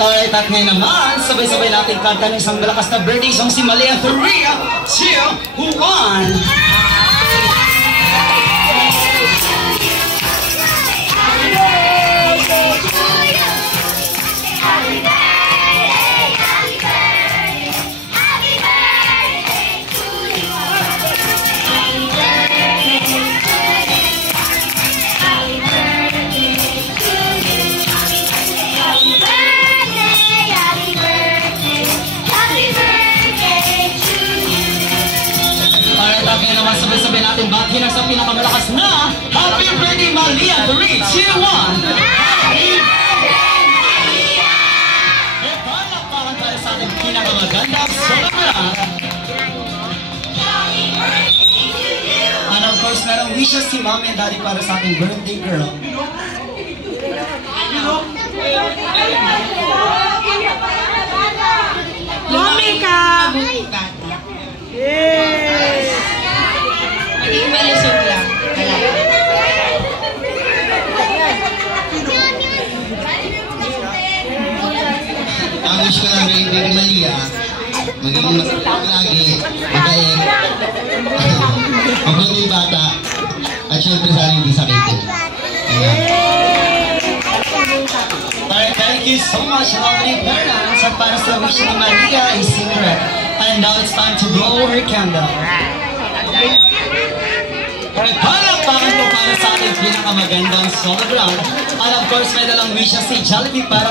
Alright, at ngayon naman, sabay-sabay natin kanta ng isang malakas na birthday song si Malia 3, 2, 1. Sabay-sabay natin batiin ang sa pinakamalakas na Happy Birthday Malia 3, 2, 1. Happy Birthday Malia! E palakpakan tayo sa ating pinakamagandang sobrang. And of course, merong wishes si Mommy and Daddy para sa ating birthday girl. Mommy ka! Yes! Maging malusog lang. Ang wish ko lang kay Baby Malia, maging masarap lagi, mabait, mabuti bata, at syempre sana hindi sakitin. Alright, thank you so much, lovely parents. At para sa wish ni Malia is secret. And now it's time to blow her candle. Alright, palakpakan po para sa ating pinakamagandang sobrang. And of course, may dalang wishes si Jollibee para